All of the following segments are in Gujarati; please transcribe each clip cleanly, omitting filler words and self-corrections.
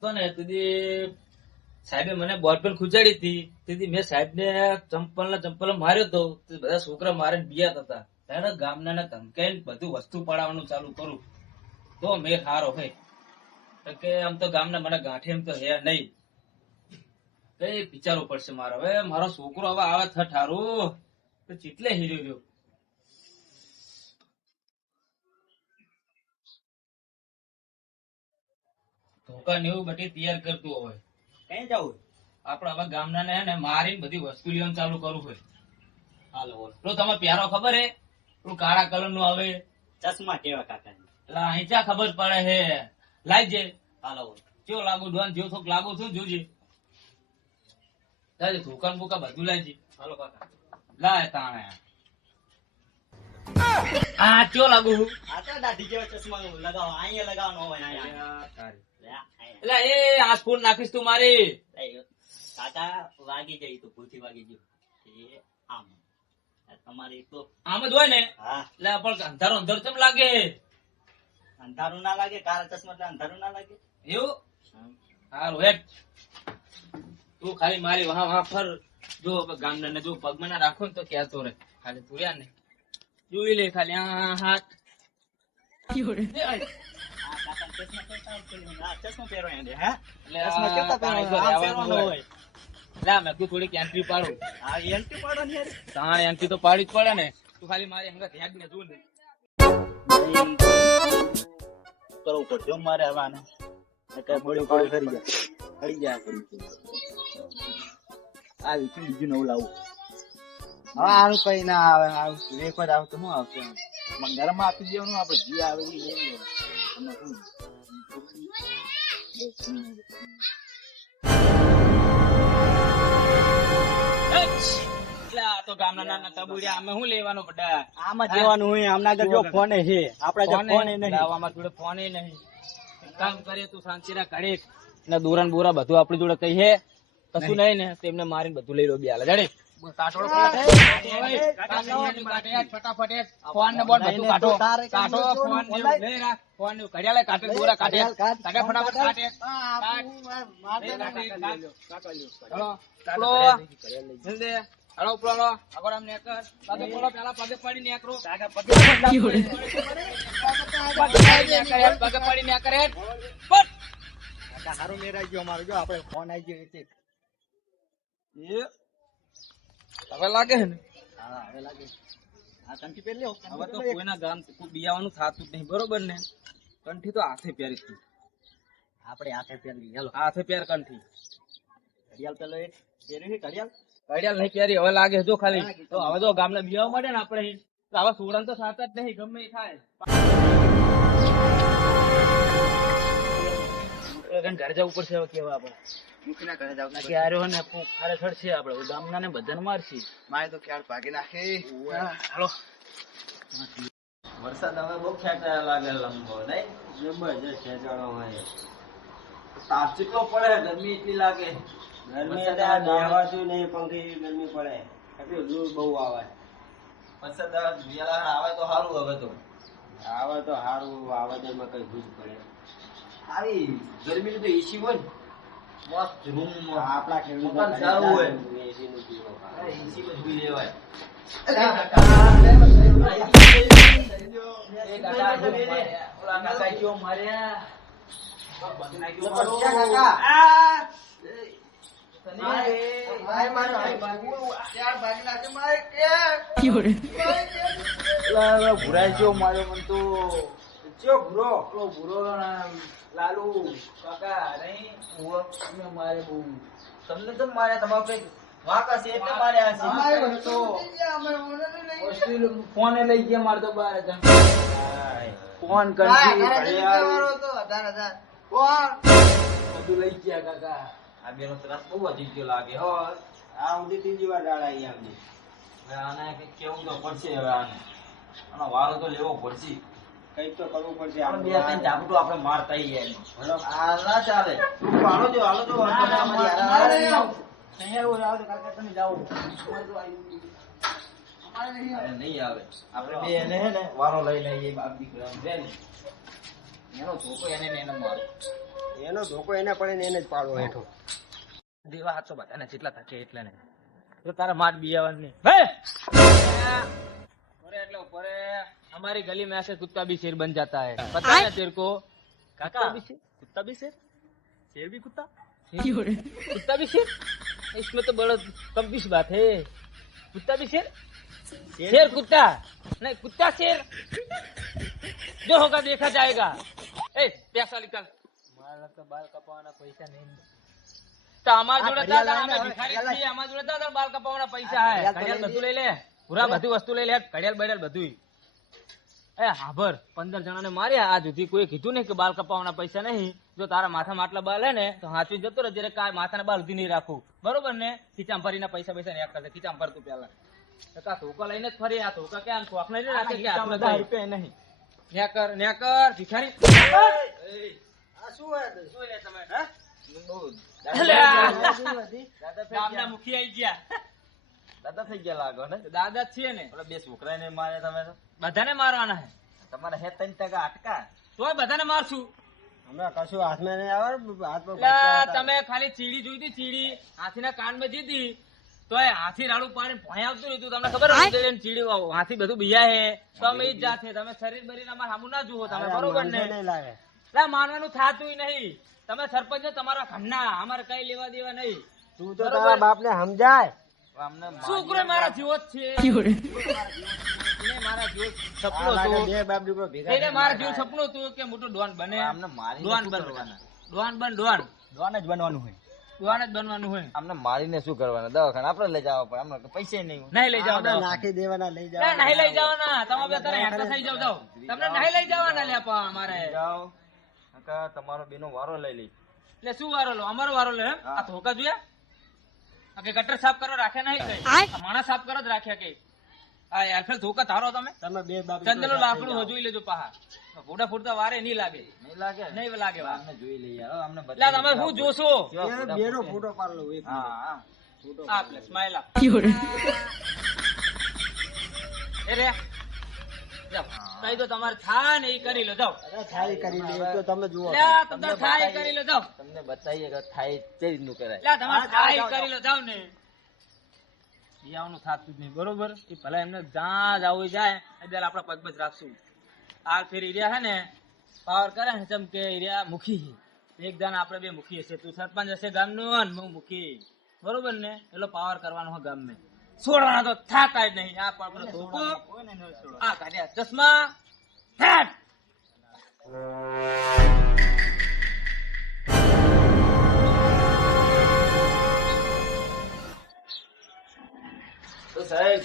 ભણતો ને તેથી સાહેબે મને બોલપેન ખુચાડી હતી. તેથી મેં સાહેબ ને ચંપલ માર્યો તો બધા છોકરા મારે બિયાત હતા. ત્યારે ગામના ધમકાઈને બધું વસ્તુ પડાવવાનું ચાલુ કરું તો મેં હારો હોય કે આમ તો ગામના મને ગાંઠે એમ તો હે નહીં. કઈ વિચારવું પડશે મારે. હવે મારો છોકરો હવે આવે ઠારું તો ચીટલે હીર્યો રહ્યો. ધોકા ને એવું બધી તૈયાર કરતું હોય. કઈ જવું આપડે હવે ગામના ને હે ને મારીને બધી વસ્તુ લેવાનું ચાલુ કરવું હોય. હાલો તો તમે પ્યારો ખબર હે પેલું કાળા કલર નું આવે ચશ્મા કેવા કાકા એટલે અહીં ચા ખબર પડે હે. લાઈજે હાલો કેવો લાગુ ડોન જેવો થોક લાગુ છું જોજે. લાજે ધોકા ને બોકા બધું લાઈજે. હાલો કાકા લાય તાણે આ કેવો લાગુ છું? આ તો દાઢી જેવા ચશ્મા લગાવો અહીંયા લગાવવાનો હોય અહીંયા એટલે એ આ સ્પૂન નાખીશ તું મારી. કાકા વાગી જાય તો ભૂલથી વાગી ગયું એ આમ તમારે તો આમ જ હોય ને. હા એટલે પણ અંધારો અંધારો કેમ લાગે? અંધારું ના લાગે કાળા ચશ્મા એટલે અંધારું ના લાગે એવું સારું હેડ તું ખાલી મારી વહા ફર. જો ગામડા ને જો પગમાં ના રાખો ને તો ક્યાં તો રે ખાલી તું રહ્યા ને જોઈ લે ખાલી આ હાથ ચશ્મા પહેરો એને હા એટલે ચશ્મા કેતા પહેરો આમ પહેરવાનો હોય લા મેં તું થોડીક એન્ટ્રી પાડું. હા એન્ટ્રી પાડો ને યાર તાણ એન્ટ્રી તો પાડી જ પડે ને. તું ખાલી મારી હંગત હેડ ને જો ને કરવું પડશે મારે હવે આને કઈ બોડી બોડી કરી જાય હળી જાય આવી છે બીજું નવું લાવું હા આનું કઈ ના આવે આવું એક વાર આવતું શું આવશે ગરમ આપી દેવાનું આપડે જી આવે એ લઈ લેવાનું. એટલે આ તો ગામના નાના તબુડિયા અમે શું લેવાનું બધા આમાં જવાનું હોય આમના આગળ જો ફોન છે આપડા જો ફોન નહીં લાવવામાં જોડે ફોન નહીં. કામ કરે તું શાંતિ રાખ ઘડીક ને દોરાન બોરા બધું આપણી જોડે કઈ હે કશું નહીં ને તેમને મારીને બધું લઈ લો બે હાલે જાડે ફટાફટ ફોન ને બોલ બધું કાઢો કાઢો ફોન ને લઈ રાખ ફોન ને ઘડિયાળે કાઢે દોરા કાઢે કાઢે ફટાફટ કાઢે હલો કાઢો જલ્દી હલો ઉપરો આગળ આમ નેકર પગે પડો પેલા પગે પડી નેકરો પગે પડી નેકર હેડ બસ સારું મેરાઈ ગયો અમારો જો આપડે ફોન આવી ગયો એટલે હવે લાગે ને. હા હવે લાગે આ કંઠી પહેરી લ્યો હવે તો કોઈના ગામ કોઈ બિયાવાનું થતું જ નહીં બરોબર ને. કંઠી તો હાથે પહેરી તું આપણે હાથે પહેરી હેલો હાથે પહેર કંઠી. ઘડિયાળ પેલો એક પહેર્યું છે ઘડિયાળ ઘડિયાળ નહીં પહેરી હવે લાગે જો ખાલી તો હવે તો ગામના બિયાવા મળે ને આપણે તો હવે સોડન તો સાત જ નહીં ગમે એ થાય. ઘરે જવું પડશે હવે કેવા આપણે મૂકીના ઘરે જાવ કે આર્યો ને ખારે છડશે આપણે ગામના ને બધાને મારશે. માય તો ક્યાર ભાગી નાખી હાલો વરસાદ હવે બહુ ખેંચાયા લાગે લંબો નહીં જબરજસ્ત ખેંચાણો હોય તાપ કેટલો પડે ગરમી એટલી લાગે ગરમી એટલે આ બેહવાતું નહીં પંખી ગરમી પડે એટલે દૂર બહુ આવે વરસાદ આવે તો સારું હવે તો આવે તો સારું વાવાઝોડામાં કઈ ભૂજ પડે સારી ગરમી તો એસી હોય ને મસ્ત રૂમ આપણા ખેડૂત સારું હોય એસી નું પીવો એસી માં સુઈ લેવાય લાલુ કાકા નહીં મારે બહુ તમને તો મારે તમારે કઈ વાકા છે એટલે મારે ફોન લઈ ગયા મારે તો બાર ફોન કરી બધું લઈ ગયા કાકા આ બેનો ત્રાસ બહુ વધી ગયો લાગે હો આ ઉધી ત્રીજી વાર ડાળા અહીંયા આને કઈ કેવું તો પડશે હવે આને આનો વારો તો લેવો પડશે કઈક તો કરવું પડશે આપણે બે ત્રણ ઝાપટું આપણે મારતા આ ના ચાલે હાલો જો નહીં આવે આપણે બે એને હે ને વારો લઈ લઈએ બાપ દીકરા છે ને એનો છોકરો એને મારો એનો ધોકો એને પડે ને એને જ પાડવો હેઠો. દેવા હાથો બધાને જેટલા થકે એટલા ને તો તારા માટ બિયાવાનું નહીં હે અરે એટલે ઉપર हमारी गली में ऐसे कुत्ता भी शेर बन जाता है पता है तेरे को काका कुत्ता भी शेर भी कुत्ता कुत्ता भी शेर इसमें तो बड़ा कम बात है कुत्ता भी शेर कुत्ता नहीं कुत्ता शेर जो होगा देखा जाएगा ए पैसा निकाल मारा तो बाल कपावाना पैसा नहीं तो हमार जोड़े दादा हमें भिखारी છીએ हमार जोड़े दादा बाल कपावाना पैसा है ઘડિયાળ બધું લઈ લે પૂરા બધી વસ્તુ લઈ લે ઘડિયાળ બડિયાળ બધું એ હાભર 15 જણાને માર્યા આજ સુધી કોઈ કીધું નહીં કે બાલ કપાવાના પૈસા નહીં જો તારા માથામાં આટલા બાલ હે ને તો હાથવી જતો રહે જયારે કાંઈ માથાના બાલ સુધી નહીં રાખું બરોબર ને ખીચામ ભરીના પૈસા ને એક કરશે ખીચામ ભરતું પેલા તો ધોકા લઈને જ ફરી આ ધોકા કે આમ શોખ નહીં રાખે કે આપણે 10 રૂપિયા નહીં ન્યા કર ભિખારી આ શું હોય શું લે તમે હે ગામના મુખી આવી ગયા દાદા થઈ ગયા લાગો ને દાદા જ છીએ ને ઓલા બે છોકરાને મારે તમે તો બધાને મારવાના હે તમારે હે 3% અટકા તોય બધાને મારશું હમણાં કશું હાથમાં નહીં આવે હાથ પર લા, તમે ખાલી ચીડી જોઈ હતી ચીડી હાથીના કાનમાં જીતી તોય હાથી રાડું પાણી ભોંય આવતું રહ્યું તમને ખબર હતી ચીડી હાથી બધું બિયા હે તો અમે ઈ જ જાત છે તમે શરીર બરીને અમારે સામું ના જુઓ તમે બરોબર ને નહીં લાગે લા, માનવાનું થાતું નહીં તમે સરપંચ છો તમારા ઘરના અમારે કઈ લેવા દેવા નહીં તું તો તારા બાપને સમજાય અમને છોકરો મારા જેવો જ છે એને મારા જેવો સપનો આ લાગે હતો બે બાપ દીકરો ભેગા એને મારા જેવું સપનું હતું કે મોટો ડોન બને અમને મારીને ડોન શું બન કરવાના? ડોન બન ડોન ડોન જ બનવાનું હોય ડોન જ બનવાનું હોય અમને મારીને શું કરવાના દવાખાને આપણે લઈ જવા પડે અમને પૈસા નહીં હોય. નહીં લઈ જાવ આપણે નાખી દેવાના લઈ ના, જવાના નહીં લઈ જવાના તમે બે તારે હેઠળ થઈ જાવ જાવ તમને નહીં લઈ જવાના લે પા અમારે જાઓ કાકા તમારો બેનો વારો લઈ લઈ એટલે શું વારો લો અમારો વારો લે એમ? આ ધોકા જોયા આ કે ગટર સાફ કરવા રાખે નહીં કઈ આ માણસ સાફ કરવા જ રાખ્યા કે આ એલફેલ ધોકા ધારો તમે તમે બે બાપ ચંદન લાકડું જોઈ લેજો પાહા ફોટા ફૂટતા વારે નહીં લાગે નહીં લાગે નહીં લાગે વાર અમને જોઈ લઈએ હો, અમને એટલે તમે શું જોશો બેનો ફોટો પાડ લો એક હા હા આ પ્લે સ્માઈલ આપ એ રે જાઓ કઈ તો તમારે થાય ને એ કરી લો જાઓ અરે થાળી કરી લે તો તમે જુઓ લે તમે થાય એ કરી લો જાઓ તમને બતાવીએ કે થાય કઈ રીતનું કરાય લે તમારે થાય એ કરી લો જાઓ ને બિયાવાનું થાતું જ નહીં બરોબર એ ભલે એમને જ્યાં જવું જાય એટલે આપડા પગ પગ રાખશું આ ફેર એરિયા હે ને પાવર કરે ને જેમ કે એરિયા મુખી એક દાન આપણે બે મુખી હશે તું સરપંચ હશે ગામનો અને હું મુખી બરોબર ને એટલો પાવર કરવાનો હોય ગામ માં છોડવાના તો થાતા જ નહીં આ પણ ધોકો આ કાઢ્યા ચશ્મા હેટ તો સાહેબ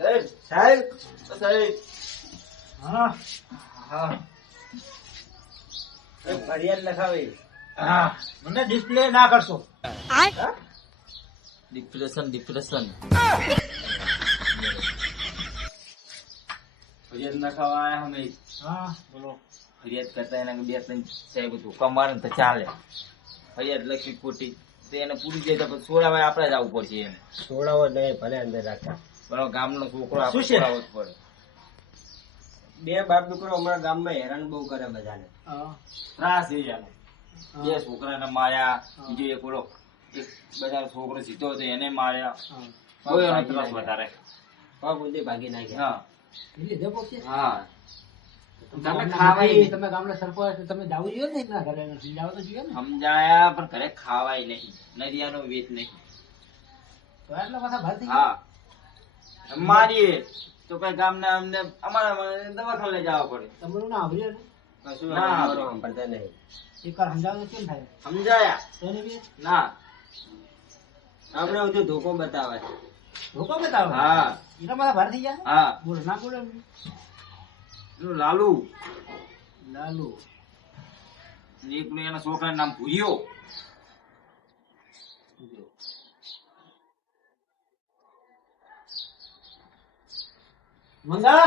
સાહેબ સાહેબ તો સાહેબ હા હા ફરિયાદ લખાવી હા મને ડિસ્પ્લે ના કરશો ડિપ્રેશન ફરિયાદ ના ખાવા આયા અમે હા બોલો ફરિયાદ કરતા એના બે ત્રણ સાહેબ ધોકા મારે ને તો ચાલે ફરિયાદ લખી ખોટી તો એને પૂરી જાય તો પછી છોડાવા આપણે જ આવવું પડશે એમ છોડાવો નહીં ભલે અંદર રાખતા બરાબર ગામનો છોકરો આપણે શું છે? છોડાવવો જ પડે બે બાપ દીકરો અમારા ગામમાં હેરાન બહુ કરે બધાને હા ત્રાસ થઈ જાય બે છોકરાને માર્યા બીજો એક ઓલો એક બજાર છોકરો સીધો હતો એને માર્યા કોઈ એનો ત્રાસ વધારે પગ ઊંધી ભાગી નાખ્યા હા એટલે જબો છે હા તમે ખાવાય તમે ગામના સરપંચ તમે જાવું જોઈએ ને ના ઘરે નથી જાવ તો જોઈએ ને સમજાયા પણ ઘરે ખાવાય નહીં નદિયાનો વેચ નહીં તો એટલા બધા ભરતી હા મારીએ તો કઈ ગામના અમને અમારા દવાખાને લઈ જવા પડે તમારું ના આવડ્યું ને કશું ના. સાંભળતા નહીં એક વાર સમજાવો તો કેમ થાય સમજાયા તો એને બી ના આપણે બધું ધોકો બતાવે ધોકો બતાવો હા એના બધા ભાર થઈ ગયા હા બોલો ના બોલો પેલું લાલુ લાલુ ને એક પેલું એના છોકરાનું નામ ભૂયો મંગા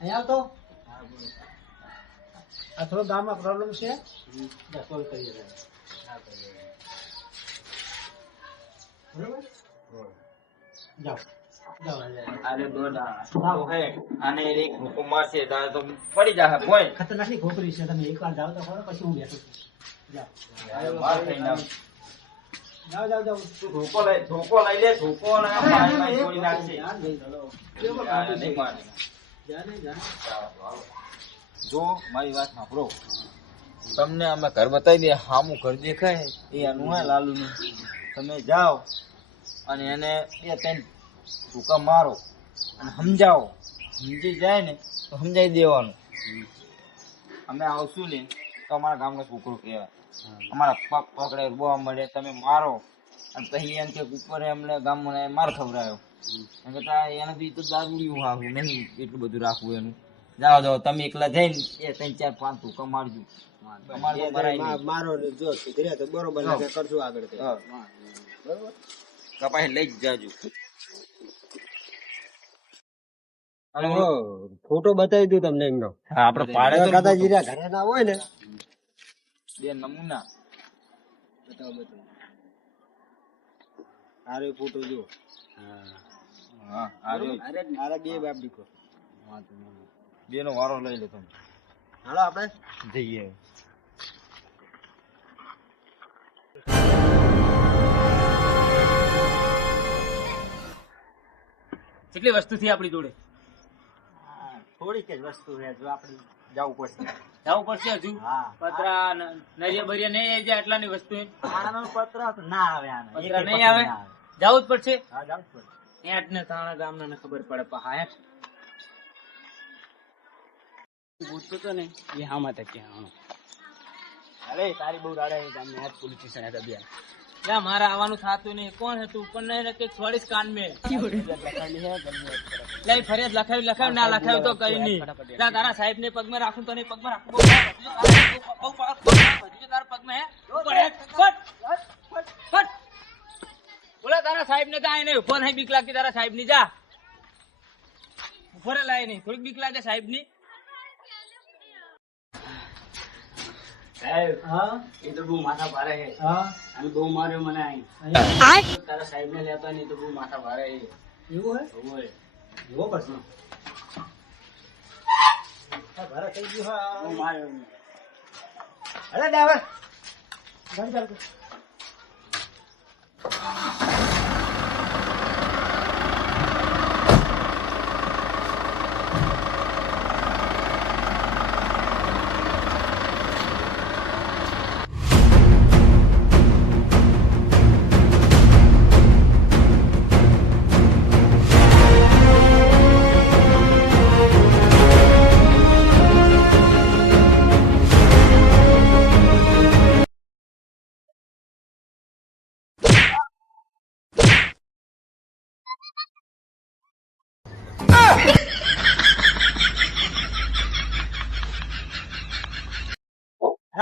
અહીંયા આવતો આ થોડો ગામમાં પ્રોબ્લેમ છે સોલ્વ કરીએ બરોબર જાઓ અરે દોડા તો હે આને એક હુકમ મારશે તારે તો પડી જાહે કોઈ ખતરનાક ની ખોપરી છે, તમે એકવાર જાઓ તો ખરો, પછી હું બેઠું છું. જાઓ. માર થઈને આવ. જાઓ, જાઓ, જાઓ. તું ધોકો લઈ લે ધોકો ને પાણીમાં છોડી નાખશે યાર નહીં ચાલો. યાર, નહીં માને. જા ને, જા. જો મારી વાત સાંભળો, તમને અમે ઘર બતાવી દે, હામું ઘર દેખાય એ આનું હે લાલુનું. તમે જાઓ અને એને બે ત્રણ ટૂંકા મારો અને સમજાવો, સમજી જાય ને તો સમજાવી દેવાનું. અમે આવશું ને તો અમારા ગામનો છોકરો કહેવાય, અમારા પગ પકડે બોવા મળે, તમે મારો અને પછી એમ કે ઉપર એમને ગામમાં માર ખવડાયો એમ કહેતા એનાથી તો દારૂડિયું હાવું નહીં એટલું બધું રાખવું એનું. જાઓ જાઓ તમે એકલા જઈને એ 3 4 5 ટૂંકા મારજો. તમારે તો મરાય નહીં. મારો ને જો સુધરે તો બરોબર લાગે કરશું આગળ તે. હા. બરોબર. કપાઈ લઈ જ જાજો. અને ફોટો બતાવી દઉં તમને એમનો. હા આપણે પાડે તો દાદાજી રા ઘરે ના હોય ને બે નમૂના. બતાવો. આરે ફોટો જો. હા આરે મારા બે બાપ દીકરો. બે નો વારો લઈ લો તમે. હાલો આપણે જઈએ. કેટલી વસ્તુ થી આપણી જોડે થોડીક જ વસ્તુ છે, જો આપણે જવું પડશે. જવું પડશે હજુ. હા. પતરા નરિયા બરિયા નહીં આવી જાય એટલાની વસ્તુ એમ. આનો પત્ર તો ના આવે આને. પતરા નહીં આવે, જવું જ પડશે. હા જવું જ પડશે. હેઠ ને થાણા ગામના ને ખબર પડે પા હેઠ પૂછતો તો ને એ હામાં તક ક્યાં અરે તારી બહુ રાડે ગામને હેડ પોલીસ સ્ટેશન હેડ અભિયાન. ત્યાં મારા આવવાનું થતું નહીં. કોણ હતું પણ નહીં કે છોડીશ કાન મેં લઈ ફરિયાદ લખાવી ના લખાવી તો કઈ નહીં. ત્યાં તારા સાહેબ ને પગમાં રાખું તો નહીં પગમાં રાખું તારા પગમાં હે બોલા તારા સાહેબ ને ત્યાં નહીં ઉભો નહીં બીક લાગતી તારા સાહેબ ની જા ઉભો રે લાય નહીં થોડીક બીક લાગે સાહેબ ની. હા એ તો બહુ માથા ભારે હે હા અને બહુ માર્યો મને અહીં તારા સાહેબ ને લેતા નહીં તો બહુ માથા ભારે હે. એવું હે ઓય જોવો પડશે. ભરા થઈ ગયું. હા બહુ માર્યો એને. અરે ડ્રાઈવર ગાડી ચાલુ કર.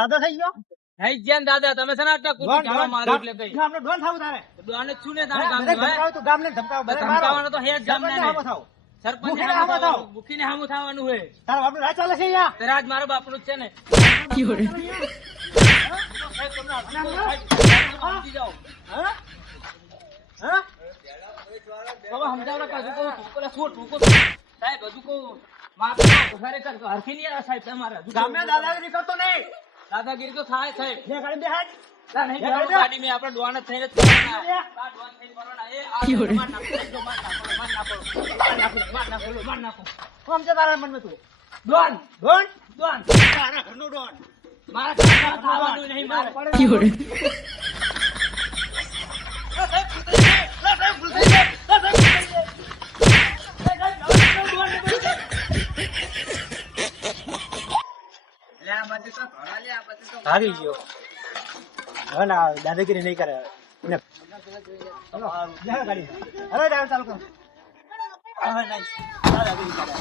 રાધા થઈ ગયો. હઈ જ્યાં દાદા તમે છે ને આટલા કુટુંબ જાણો મારું એટલે કઈ ગામનો ડોન થાવ તારે. દોને છું ને તારા ગામ ધમકાવો તો ગામને ધમકાવો. બધા મારો. ધમકાવાનો તો હે જ ગામ સરપંચને હામો થાવ. સરપંચ મુખીને હામો થાવ. મુખીને હામું થવાનું હે તારો બાપનો રાજ ચાલે છે અહીંયા. તે રાજ મારો બાપનું જ છે ને સમજી જાઓ. હા હા હવે સમજાવડા કાજુ કહું પેલા શું ટૂંકો સાહેબ હજુ કહું મારે ખરેખર હરખી નહીં આવે સાહેબ તમારે હજુ ગામને દાદાગીરી કરતો નહીં. દાદાગીરી તો થાય સાહેબ બે ગાડી બેહાડ. ના, નહીં બે બેહવાનું ગાડી ગાડી મેં આપણે ડોન જ થઈને જ ફરવાના. બે. આ ડોન થઈને ફરવાના. એ આ માર નાખો. કોમ છે તારા મનમાં તું? ડોન ડોન ડોન તારા ઘરનો ડોન. મારા ઘરમાં ખાવાનું નહીં મારે. ભાગી ગયો. હવે ના દાદાગીરી નહીં કરે. ને ચલો, લે ગાડી. હવે ડ્રાઈવર ચાલુ કરો. હવે નહીં દાદાગીરી કરે.